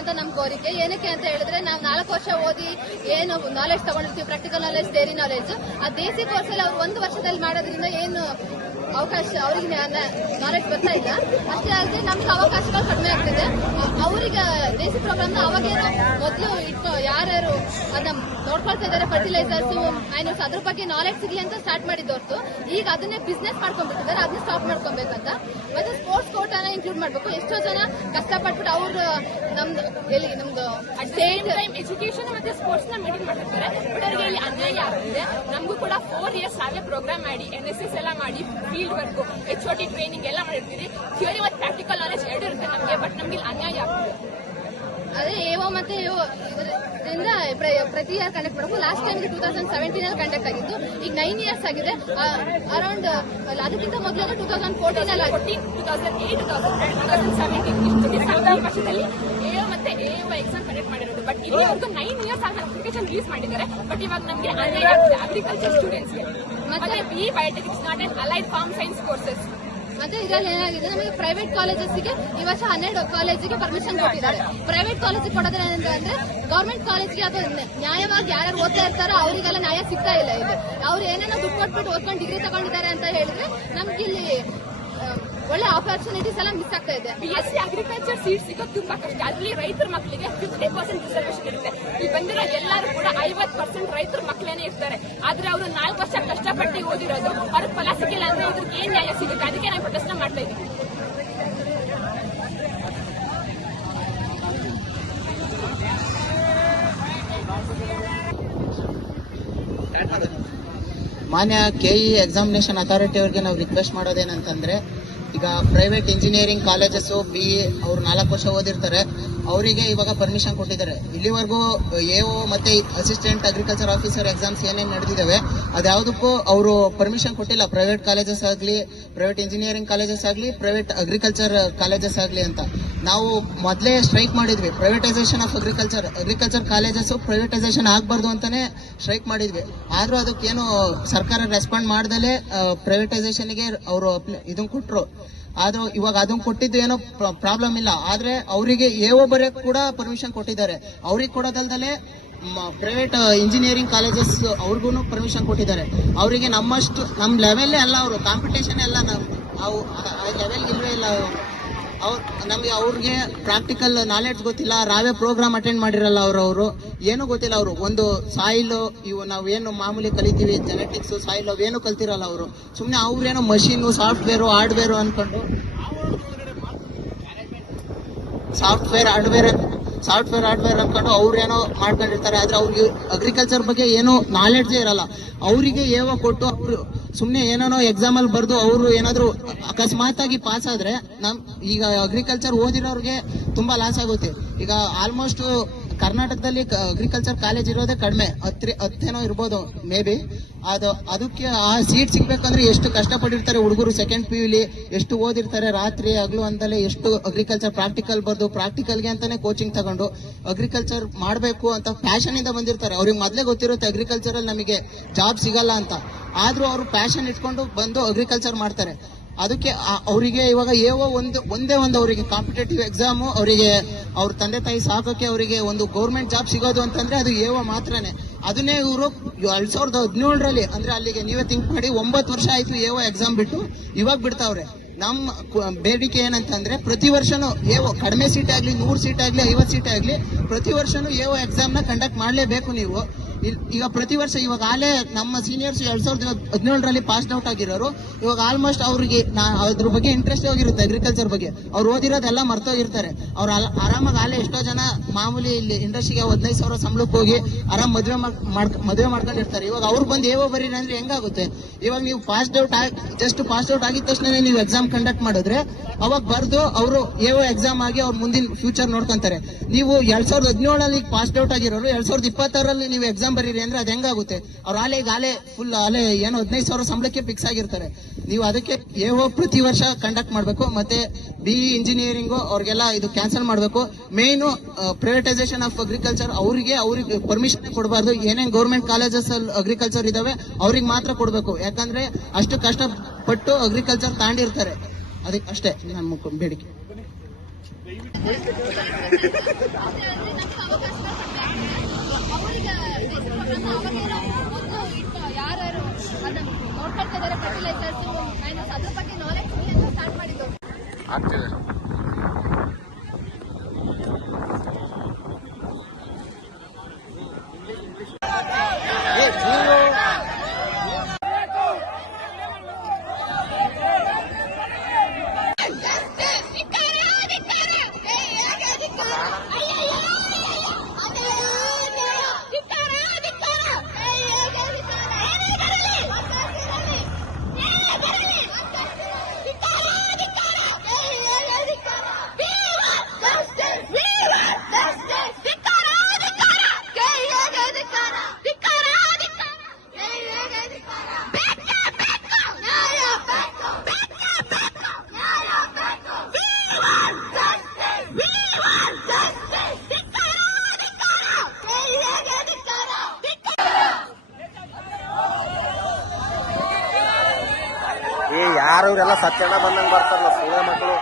ಮಾಡ್ಬೇಕಂತ ನಮ್ ಕೋರಿಕೆ. ಏನಕ್ಕೆ ಅಂತ ಹೇಳಿದ್ರೆ ನಾವು 4 ವರ್ಷ ಓದಿ ಏನು ನಾಲೆಜ್ ತಗೊಂಡಿರ್ತೀವಿ, ಪ್ರಾಕ್ಟಿಕಲ್ ನಾಲೆಜ್, ಥಿಯರಿ ನಾಲೆಜ್, ಆ ಬೇಸಿಕ್ ಕೋರ್ಸ್ ಅಲ್ಲಿ ಅವ್ರು 1 ವರ್ಷದಲ್ಲಿ ಮಾಡೋದ್ರಿಂದ ಏನು ಅವಕಾಶ ಅವ್ರಿಗೆ ನಾಲೆಜ್ ಬರ್ತಾ ಇಲ್ಲ. ಅಷ್ಟೇ ಅಲ್ಲದೆ ನಮ್ಗೆ ಅವಕಾಶಗಳು ಕಡಿಮೆ ಆಗ್ತಿದೆ. ಅವ್ರಿಗೆ ಬೇಸಿಕ್ ಪ್ರೋಗ್ರಾಮ್ ಅವಾಗೇನು ಮೊದಲು ಇಟ್ಟು ಯಾರ್ಯಾರು ಅದನ್ನ ನೋಡ್ಕೊಳ್ತಾ ಇದಾರೆ, ಫರ್ಟಿಲೈಸರ್ಸ್, ಮೈನಸ್, ಅದ್ರ ಬಗ್ಗೆ ನಾಲೆಜ್ ಸಿಗ್ಲಿ ಅಂತ ಸ್ಟಾರ್ಟ್ ಮಾಡಿದವ್ರು ಈಗ ಅದನ್ನೇ ಬಿಸ್ನೆಸ್ ಮಾಡ್ಕೊಂಡ್ಬಿಟ್ಟಿದ್ದಾರೆ. ಅದನ್ನ ಸ್ಟಾಪ್ ಮಾಡ್ಕೊಬೇಕಂತ. ಮತ್ತೆ ಸ್ಪೋರ್ಟ್ಸ್ ಕೋಟಾನ ಇನ್ಕ್ಲೂಡ್ ಮಾಡ್ಬೇಕು. ಎಷ್ಟೋ ಜನ ಕಷ್ಟಪಟ್ಬಿಟ್ಟು ಅವ್ರು ನಮ್ದು ಎಜುಕೇಶನ್ ಮತ್ತೆ ಸ್ಪೋರ್ಟ್ಸ್ ನ ಮೇಂಟೈನ್ ಮಾಡ್ತಿರ್ತಾರೆ. ಬಟ್ ಅವ್ರಿಗೆ ಇಲ್ಲಿ ಅನ್ಯಾಯ ಆಗ್ತಿದೆ. ನಮಗೂ ಕೂಡ 4 ಇಯರ್ಸ್ ಆಗಲೇ ಪ್ರೋಗ್ರಾಮ್ ಮಾಡಿ NSS ಎಲ್ಲ ಮಾಡಿ ಫೀಲ್ಡ್ ವರ್ಕ್, HOT ಟ್ರೈನಿಂಗ್ ಎಲ್ಲ ಮಾಡಿರ್ತೀವಿ. ಥಿಯರಿ ಮತ್ತು ಪ್ರಾಕ್ಟಿಕಲ್ ನಾಲೆಜ್ 2 ಇರುತ್ತೆ ನಮಗೆ. ಬಟ್ ನಮ್ಗೆ ಇಲ್ಲಿ ಅನ್ಯಾಯ ಆಗ್ತಿದೆ. ಅದೇ AO ಮತ್ತೆ ಇದರಿಂದ ಪ್ರತಿ ಇಯರ್ ಕಂಡಕ್ಟ್ ಮಾಡಬೇಕು. ಲಾಸ್ಟ್ ಟೈಮ್ 2017 ಅಲ್ಲಿ ಕಂಡಕ್ಟ್ ಆಗಿತ್ತು. ಈಗ 9 ಇಯರ್ಸ್ ಆಗಿದೆ. ಅರೌಂಡ್ ಅದಕ್ಕಿಂತ ಮೊದಲು 2014 ಅಲ್ಲಿ 2008 2017 ವರ್ಷದಲ್ಲಿ AO ಮತ್ತೆ AO ಎಕ್ಸಾಮ್ ಕಂಡಕ್ಟ್ ಮಾಡಿರೋದು. ಬಟ್ ಇಲ್ಲಿವರೆಗೂ 9 ಇಯರ್ಸ್ ಆಗಿ ಅಪ್ಲಿಕೇಶನ್ ರಿಲೀಸ್ ಮಾಡಿದ್ದಾರೆ. ಬಟ್ ಇವಾಗ ನಮಗೆ ಅನ್ಯಾಯ ಆಗ್ತಿದೆ ಅಗ್ರಿಕಲ್ಚರ್ ಸ್ಟೂಡೆಂಟ್ಸ್ಗೆ. ಮತ್ತೆ BE biotechnics not and allied farm science courses. ಮತ್ತೆ ಇದರಲ್ಲಿ ಏನಾಗಿದೆ, ನಮಗೆ ಪ್ರೈವೇಟ್ ಕಾಲೇಜಸ್ಗೆ ಈ ವರ್ಷ 12 ಕಾಲೇಜಿಗೆ ಪರ್ಮಿಷನ್ ಕೊಟ್ಟಿದ್ದಾರೆ. ಪ್ರೈವೇಟ್ ಕಾಲೇಜಿಗೆ ಕೊಡೋದ್ರಿಂದ ಅಂದ್ರೆ ಗೌರ್ಮೆಂಟ್ ಕಾಲೇಜ್ಗೆ ಅದು ನ್ಯಾಯವಾಗಿ ಯಾರು ಓದ್ತಾ ಇರ್ತಾರೋ ಅವರಿಗೆಲ್ಲ ನ್ಯಾಯ ಸಿಗ್ತಾ ಇಲ್ಲ. ಇಲ್ಲಿ ಅವ್ರು ಏನೇನೋ ದುಡ್ಡು ಕೊಟ್ಬಿಟ್ಟು ಓದ್ಕೊಂಡು ಡಿಗ್ರಿ ತಗೊಂಡಿದ್ದಾರೆ ಅಂತ ಹೇಳಿದ್ರೆ ನಮ್ಗೆ ಇಲ್ಲಿ ಒಳ್ಳೆ ಆಪರ್ಚುನಿಟೀಸ್ ಎಲ್ಲ ಮಿಸ್ ಆಗ್ತಾ ಇದೆ. BSc ಅಗ್ರಿಕಲ್ಚರ್ ಸೀಟ್ ಸಿಗೋದು ತುಂಬಾ ಕಷ್ಟ. ಅಲ್ಲಿ ರೈತರ ಮಕ್ಕಳಿಗೆ 50% ರಿಸರ್ವೇಶನ್ ಇರುತ್ತೆ. ಇಲ್ಲಿ ಬಂದಿರೋ ಎಲ್ಲರೂ ಕೂಡ 50% ರೈತರ ಮಕ್ಕಳೇನೆ ಇರ್ತಾರೆ. ಆದ್ರೆ ಅವರು 4 ವರ್ಷ ಕಷ್ಟಪಟ್ಟು ಓದಿರೋದು ಅವ್ರಿಗೆ ಫಲ ಸಿಕ್ಕಿಲ್ಲ ಅಂದ್ರೆ ಇದ್ರಿಗೆ ಏನ್ ನ್ಯಾಯ ಸಿಗುತ್ತೆ? ಅದಕ್ಕೆ ನಾವು ಪ್ರದರ್ಶನ ಮಾಡ್ತಾ ಇದ್ದೀವಿ. ಮಾನ್ಯ KE ಎಕ್ಸಾಮಿನೇಷನ್ ಅಥಾರಿಟಿ ಅವರಿಗೆ ನಾವು ರಿಕ್ವೆಸ್ಟ್ ಮಾಡೋದೇನಂತಂದ್ರೆ, ಈಗ ಪ್ರೈವೇಟ್ ಇಂಜಿನಿಯರಿಂಗ್ ಕಾಲೇಜಸ್ BE ಅವ್ರು 4 ವರ್ಷ ಓದಿರ್ತಾರೆ, ಅವರಿಗೆ ಇವಾಗ ಪರ್ಮಿಷನ್ ಕೊಟ್ಟಿದ್ದಾರೆ. ಇಲ್ಲಿವರೆಗೂ AO ಮತ್ತೆ ಅಸಿಸ್ಟೆಂಟ್ ಅಗ್ರಿಕಲ್ಚರ್ ಆಫೀಸರ್ ಎಕ್ಸಾಮ್ಸ್ ಏನೇನು ನಡೆದಿದ್ದಾವೆ ಅದ್ಯಾವುದಕ್ಕೂ ಅವರು ಪರ್ಮಿಷನ್ ಕೊಟ್ಟಿಲ್ಲ. ಪ್ರೈವೇಟ್ ಕಾಲೇಜಸ್ ಆಗಲಿ, ಪ್ರೈವೇಟ್ ಇಂಜಿನಿಯರಿಂಗ್ ಕಾಲೇಜಸ್ ಆಗಲಿ, ಪ್ರೈವೇಟ್ ಅಗ್ರಿಕಲ್ಚರ್ ಕಾಲೇಜಸ್ ಆಗಲಿ ಅಂತ ನಾವು ಮೊದಲೇ ಸ್ಟ್ರೈಕ್ ಮಾಡಿದ್ವಿ. Privatisation of agriculture colleges privatisation ಆಗಬಾರ್ದು ಅಂತಾನೆ ಸ್ಟ್ರೈಕ್ ಮಾಡಿದ್ವಿ. ಆದ್ರೂ ಅದಕ್ಕೇನು ಸರ್ಕಾರ ರೆಸ್ಪಾಂಡ್ ಮಾಡ್ದಲೇ ಪ್ರೈವೇಟೈಸೇಷನ್ಗೆ ಅವರು ಇದನ್ನ ಕೊಟ್ಟರು. ಆದ್ರೂ ಇವಾಗ ಅದನ್ನ ಕೊಟ್ಟಿದ್ದು ಏನೋ ಪ್ರಾಬ್ಲಮ್ ಇಲ್ಲ. ಆದ್ರೆ ಅವರಿಗೆ AO ಬರೆಯಕ್ ಕೂಡ ಪರ್ಮಿಷನ್ ಕೊಟ್ಟಿದ್ದಾರೆ. ಅವ್ರಿಗೆ ಕೊಡೋದಲ್ದಲೆ ಪ್ರೈವೇಟ್ ಇಂಜಿನಿಯರಿಂಗ್ ಕಾಲೇಜಸ್ ಅವ್ರಿಗೂ ಪರ್ಮಿಷನ್ ಕೊಟ್ಟಿದ್ದಾರೆ. ಅವರಿಗೆ ನಮ್ಮಷ್ಟು ನಮ್ಮ ಲೆವೆಲ್ ಅಲ್ಲ, ಅವರು ಕಾಂಪಿಟೇಷನ್ ಎಲ್ಲ ಲೆವೆಲ್ ಇಲ್ವೇ ಇಲ್ಲ. ನಮಗೆ ಅವ್ರಿಗೆ ಪ್ರಾಕ್ಟಿಕಲ್ ನಾಲೆಡ್ಜ್ ಗೊತ್ತಿಲ್ಲ. ರಾವೇ ಪ್ರೋಗ್ರಾಮ್ ಅಟೆಂಡ್ ಮಾಡಿರಲ್ಲ ಅವರು ಏನೂ ಗೊತ್ತಿಲ್ಲ. ಅವರು ಒಂದು ಸಾಯಿಲ್, ಇವು ನಾವೇನು ಮಾಮೂಲಿ ಕಲಿತೀವಿ ಜೆನೆಟಿಕ್ಸ್, ಸಾಯಿಲ್ ಅವೇನು ಕಲ್ತಿರಲ್ಲ. ಅವರು ಸುಮ್ಮನೆ ಅವ್ರೇನೋ ಮಷೀನು, ಸಾಫ್ಟ್ವೇರು, ಹಾರ್ಡ್ವೇರು ಅನ್ಕೊಂಡು ಸಾಫ್ಟ್ವೇರ್ ಹಾರ್ಡ್ವೇರ್ ಅನ್ಕೊಂಡು ಅವ್ರೇನೋ ಮಾಡ್ಕೊಂಡಿರ್ತಾರೆ. ಆದ್ರೆ ಅವ್ರಿಗೆ ಅಗ್ರಿಕಲ್ಚರ್ ಬಗ್ಗೆ ಏನೋ ನಾಲೆಡ್ಜೇ ಇರಲ್ಲ. ಅವರಿಗೆ AO ಕೊಟ್ಟು ಅವರು ಸುಮ್ಮನೆ ಏನೇನೋ ಎಕ್ಸಾಮ್ ಅಲ್ಲಿ ಬರ್ದು ಅವರು ಏನಾದ್ರು ಅಕಸ್ಮಾತ್ ಆಗಿ ಪಾಸ್ ಆದ್ರೆ ಈಗ ಅಗ್ರಿಕಲ್ಚರ್ ಓದಿರೋರಿಗೆ ತುಂಬಾ ಲಾಸ್ ಆಗುತ್ತೆ. ಈಗ ಆಲ್ಮೋಸ್ಟ್ ಕರ್ನಾಟಕದಲ್ಲಿ ಅಗ್ರಿಕಲ್ಚರ್ ಕಾಲೇಜ್ ಇರೋದೇ ಕಡಿಮೆ, 10 ಇರ್ಬೋದು ಮೇ ಬಿ. ಅದಕ್ಕೆ ಆ ಸೀಟ್ ಸಿಗ್ಬೇಕಂದ್ರೆ ಎಷ್ಟು ಕಷ್ಟಪಟ್ಟಿರ್ತಾರೆ ಹುಡುಗರು. ಸೆಕೆಂಡ್ PUಲಿ ಎಷ್ಟು ಓದಿರ್ತಾರೆ, ರಾತ್ರಿ ಹಗಲು ಅಂತಲೇ ಎಷ್ಟು ಅಗ್ರಿಕಲ್ಚರ್ ಪ್ರಾಕ್ಟಿಕಲ್ ಬರ್ದು ಪ್ರಾಕ್ಟಿಕಲ್ಗೆ ಅಂತಾನೆ ಕೋಚಿಂಗ್ ತಗೊಂಡು ಅಗ್ರಿಕಲ್ಚರ್ ಮಾಡಬೇಕು ಅಂತ ಪ್ಯಾಷನ್ ಇಂದ ಬಂದಿರ್ತಾರೆ. ಅವ್ರಿಗೆ ಮೊದಲೇ ಗೊತ್ತಿರುತ್ತೆ ಅಗ್ರಿಕಲ್ಚರ್ ಅಲ್ಲಿ ನಮಗೆ ಜಾಬ್ ಸಿಗಲ್ಲ ಅಂತ. ಆದ್ರೂ ಅವರು ಪ್ಯಾಷನ್ ಇಟ್ಕೊಂಡು ಬಂದು ಅಗ್ರಿಕಲ್ಚರ್ ಮಾಡ್ತಾರೆ. ಅದಕ್ಕೆ ಅವರಿಗೆ ಇವಾಗ AO ಒಂದೇ ಒಂದು ಅವರಿಗೆ ಕಾಂಪಿಟೇಟಿವ್ ಎಕ್ಸಾಮ್, ಅವರಿಗೆ ಅವ್ರ ತಂದೆ ತಾಯಿ ಸಾಕೋಕೆ ಅವರಿಗೆ ಒಂದು ಗೌರ್ಮೆಂಟ್ ಜಾಬ್ ಸಿಗೋದು ಅಂತಂದ್ರೆ ಅದು AO ಮಾತ್ರನೇ. ಅದನ್ನೇ ಇವರು 2017ರಲ್ಲಿ ಅಂದ್ರೆ ಅಲ್ಲಿಗೆ ನೀವೇ ಥಿಂಕ್ ಮಾಡಿ 9 ವರ್ಷ ಆಯ್ತು AO ಎಕ್ಸಾಮ್ ಬಿಟ್ಟು ಇವಾಗ ಬಿಡ್ತಾವ್ರೆ. ನಮ್ಮ ಬೇಡಿಕೆ ಏನಂತಂದ್ರೆ ಪ್ರತಿ ವರ್ಷನೂ AO ಕಡಿಮೆ ಸೀಟ್ ಆಗ್ಲಿ, 100 ಸೀಟ್ ಆಗ್ಲಿ, 50 ಸೀಟ್ ಆಗ್ಲಿ, ಪ್ರತಿ ವರ್ಷನೂ AO ಎಕ್ಸಾಮ್ ನ ಕಂಡಕ್ಟ್ ಮಾಡ್ಲೇಬೇಕು ನೀವು. ಈಗ ಪ್ರತಿ ವರ್ಷ ಇವಾಗ ಆಲೇ ನಮ್ಮ ಸೀನಿಯರ್ಸ್ 2017ರಲ್ಲಿ ಪಾಸ್ ಔಟ್ ಆಗಿರೋರು ಇವಾಗ ಆಲ್ಮೋಸ್ಟ್ ಅವ್ರಿಗೆ ಅದ್ರ ಬಗ್ಗೆ ಇಂಟ್ರೆಸ್ಟ್ ಹೋಗಿರುತ್ತೆ. ಅಗ್ರಿಕಲ್ಚರ್ ಬಗ್ಗೆ ಅವ್ರು ಓದಿರೋದೆಲ್ಲ ಮರ್ತೋಗಿರ್ತಾರೆ. ಅವ್ರು ಆರಾಮಾಗಿ ಆಲೇ ಎಷ್ಟೋ ಜನ ಮಾಮೂಲಿ ಇಲ್ಲಿ ಇಂಡಸ್ಟ್ರಿಗೆ 15,000 ಸಂಬಳಕ್ಕೆ ಹೋಗಿ ಆರಾಮ್ ಮದುವೆ ಮಾಡ್ಕೊಂಡಿರ್ತಾರೆ. ಇವಾಗ ಅವ್ರು ಬಂದು AO ಬರೀರಿ ಅಂದ್ರೆ ಹೆಂಗಾಗುತ್ತೆ? ಇವಾಗ ನೀವು ಜಸ್ಟ್ ಪಾಸ್ ಔಟ್ ಆಗಿದ ತಕ್ಷಣ ನೀವು ಎಕ್ಸಾಮ್ ಕಂಡಕ್ಟ್ ಮಾಡಿದ್ರೆ ಅವಾಗ ಬರ್ದು ಅವರು AO ಎಕ್ಸಾಮ್ ಆಗಿ ಅವ್ರ ಮುಂದಿನ ಫ್ಯೂಚರ್ ನೋಡ್ಕೊಂತಾರೆ. ನೀವು 2017ರಲ್ಲಿ ಪಾಸ್ ಔಟ್ ಆಗಿರೋರು 2026ರಲ್ಲಿ ನೀವು ಎಕ್ಸಾಮ್ ಬರೀರಿ ಅಂದ್ರೆ ಅದ್ ಹೆಂಗಾಗುತ್ತೆ? ಅವ್ರು ಆಲೆ ಫುಲ್ ಏನೋ 15,000 ಸಂಬಳಕ್ಕೆ ಫಿಕ್ಸ್ ಆಗಿರ್ತಾರೆ. ನೀವು ಅದಕ್ಕೆ AO ಪ್ರತಿ ವರ್ಷ ಕಂಡಕ್ಟ್ ಮಾಡಬೇಕು. ಮತ್ತೆ BE ಇಂಜಿನಿಯರಿಂಗು ಅವ್ರಿಗೆಲ್ಲ ಇದು ಕ್ಯಾನ್ಸಲ್ ಮಾಡಬೇಕು. ಮೇನ್ ಪ್ರೈವೇಟೈಸೇಷನ್ ಆಫ್ ಅಗ್ರಿಕಲ್ಚರ್ ಅವ್ರಿಗೆ ಪರ್ಮಿಷನ್ ಕೊಡಬಾರ್ದು. ಏನೇನ್ ಗೌರ್ಮೆಂಟ್ ಕಾಲೇಜಸ್ ಅಲ್ಲಿ ಅಗ್ರಿಕಲ್ಚರ್ ಇದಾವೆ ಅವ್ರಿಗೆ ಮಾತ್ರ ಕೊಡಬೇಕು. ಯಾಕಂದ್ರೆ ಅಷ್ಟು ಕಷ್ಟಪಟ್ಟು ಅಗ್ರಿಕಲ್ಚರ್ ತಾಂಡಿರ್ತಾರೆ. ಅದಕ್ಕೆ ಅಷ್ಟೇ ನಮ್ಮ ಬೇಡಿಕೆ. ಯಾರು ಅದನ್ನ ನೋಡ್ಕೊಳ್ತಾ ಇದಾರೆ ಫರ್ಟಿಲೈಸರ್ಸ್ ಮೈನಸ್ ಅದ್ರ ಬಗ್ಗೆ ನಾಲೆಜ್ ಸ್ಟಾರ್ಟ್ ಮಾಡಿದ್ದು ಆಗ್ತಿದೆ. ಯಾರು ಇವರೆಲ್ಲ ಸತ್ಯಣ್ಣ ಬಂದಂಗೆ ಬರ್ತಾರಲ್ಲ ಸುಳ್ಳ ಮಕ್ಕಳು.